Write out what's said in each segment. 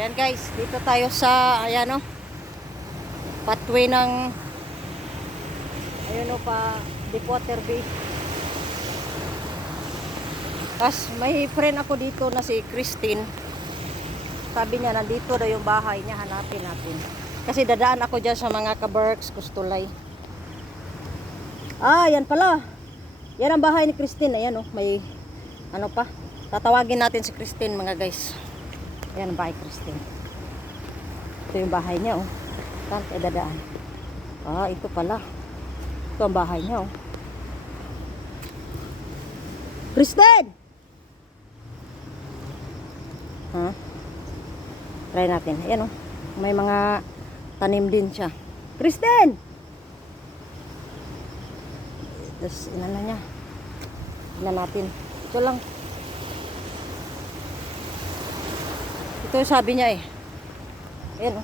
Ayan guys, dito tayo sa, ayan o, pathway ng, ayun o pa, Deepwater Bay. Tapos may friend ako dito na si Christine. Sabi niya, nandito daw yung bahay niya, hanapin natin. Kasi dadaan ako dyan sa mga kabarks, Kustulay. Ah, yan pala. Yan ang bahay ni Christine. Ayan o, may, ano pa. Tatawagin natin si Christine mga guys. Ayan ang bahay Christine. Ito yung bahay niya oh. Saan tayo dadaan? Ah, ito pala. Ito ang bahay niya oh. Christine! Ha? Try natin. Ayan oh. May mga tanim din siya. Christine! Tapos inano niya. Tignan natin. Ito lang. Ito yung sabi niya eh. Ayan o.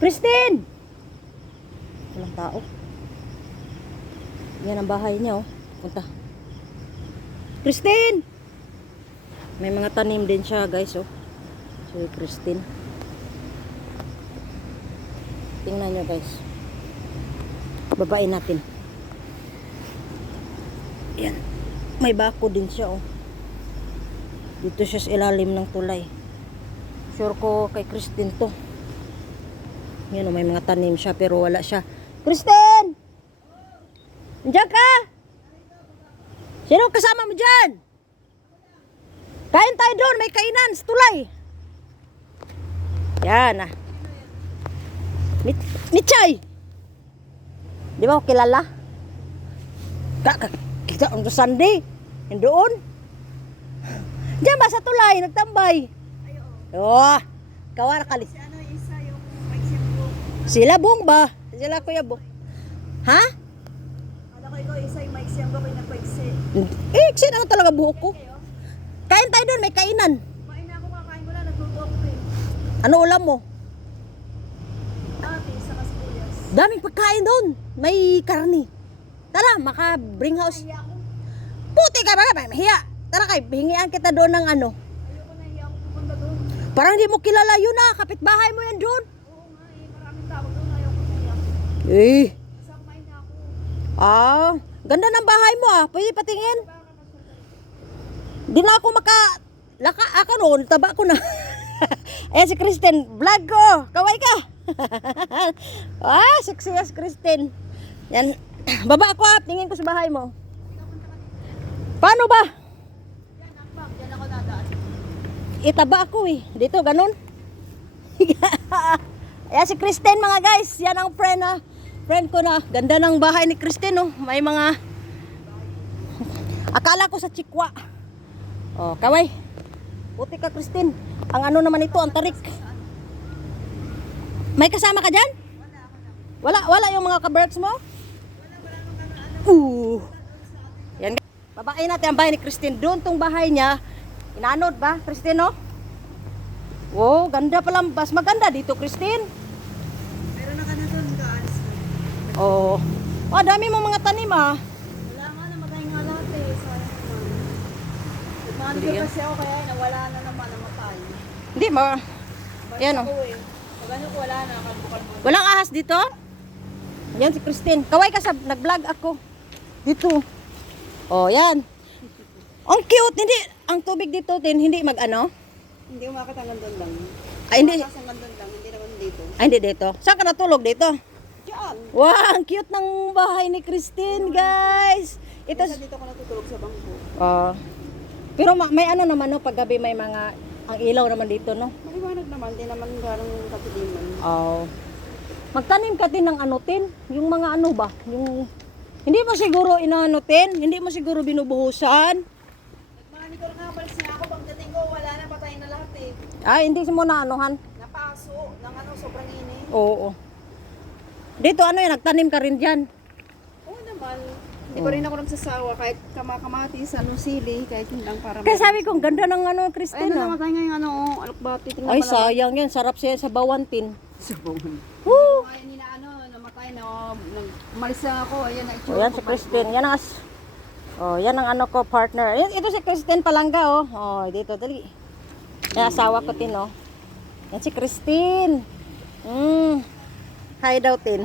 Christine! Walang tao. Yan ang bahay niya o. Punta. Christine! May mga tanim din siya guys o. So Christine. Tingnan nyo guys. Babain natin. Yan. May bako din siya o. Dito siya sa ilalim ng tulay. Sure ko kay Christine to. Yan o, may mga tanim siya pero wala siya. Christine! Andiyan ka? Sino kasama mo dyan? Kain tayo doon, may kainan sa tulay. Yan ah. Michay! Di ba ako kilala? Kita ang Sunday. Doon. Diyan ba sa tulay, nagtambay? Oh, kawara kalis. Ano isa yung Mike. Sila buong ba? Sila kuya bo. Ha? Ala ko ikaw isa yung Mike Siambo kay nagpaiksi. Iksin ako talaga buhok ko. Kain tayo doon, may kainan. Kumain na ako, kakain mo lang, nagluto ako eh. Ano ulam mo? Ate, sa kasibuyas. Daming pagkain doon. May karni. Tara, maka-bring house. Nahiya ako. Puti ka ba? Mahiya. Tara kay, hingian kita doon ng ano. Ayoko, nahiya ako pupunta doon. Parang hindi mo kilala yun ah. Kapitbahay mo yan doon. Oo nga eh, maraming tao doon. Ayoko, nahiya ako. Eh. Basta kumain na ako. Ah, ganda ng bahay mo ah. Pwede patingin. Di na ako ako noon, taba ko na. Ayan si Christine, vlog ko. Kaway ka. Ah, sexy as Christine. Yan. Baba ako ah, tingin ko sa bahay mo. Paano ba? Yan, akbak. Yan ako dadaan. Itaba ako eh. Dito, ganun. Ayan si Christine mga guys. Yan ang friend ah. Friend ko na. Ganda ng bahay ni Christine oh. May mga... Akala ko sa Chikwa. Oh, kaway. Puti ka Christine. Ang ano naman ito, ang tarik. May kasama ka dyan? Wala yung mga kabarks mo? Yan. Babae natin ang bahay ni Christine. Doon tong bahay niya. Inanod ba, Christine, no? Wow, ganda pala. Mas maganda dito, Christine. Pero na ka na doon, kaalis ko. Oh. Oh, dami mo mga tanim, ah. Wala nga, namatay nga lahat eh. Sayang naman. Nagmahal Hindi yan. kasi ako kaya nawala na naman namatay. Hindi, yan, Basta oh. ko eh. Pag ano ko wala na, kalbukal mo. Walang ahas dito? Yan si Christine. Kaway ka sa nag-vlog ako. Dito. Oh, yan. Ang cute. Hindi, ang tubig dito din, hindi mag-ano? Hindi umakit hanggang doon lang. Ay, hindi. Umakas hanggang doon lang, hindi naman dito. Ay, hindi dito. Saan ka natulog dito? Diyan! Wow, ang cute ng bahay ni Christine, guys. Ito, Isa dito ako natutulog sa bangko. oh. Pero may ano naman, no? Paggabi may mga, ang ilaw naman dito, no? Maliwanag naman, di naman garang katidiman. Oh. Magtanim ka din ng ano, tin? Yung mga ano ba? Yung, hindi mo siguro inaano, tin? Hindi mo siguro binubuhusan? Nagmanicure nga, balis niya ako. Pagdating ko, wala na, patay na lahat eh. Ay, hindi mo na anuhan? Napaso ng ano, sobrang init. Oo. Dito ano yun, nagtanim ka rin dyan. Oo naman. Hindi pa rin ako nagsasawa kahit kamakamatis, ano, sili, kahit yun lang para Kaya sabi ko, ang ganda ng ano, Ay, Christine. ah. namatay nga yung ano, alukbati. Tingnan Ay, pala. sayang yan. Sarap siya sa bawantin. Sabon. Woo! Kaya nila ano, namatay na, umalis na ako, ayan na O, itsura yan ko, si balik Christine. Yan ang yan ang ano ko, partner. Yan, ito si Christine Palangga, oh. Oh, dito, dali. Yan, asawa ko tin, oh. Yan si Christine. Hi daw, Tin.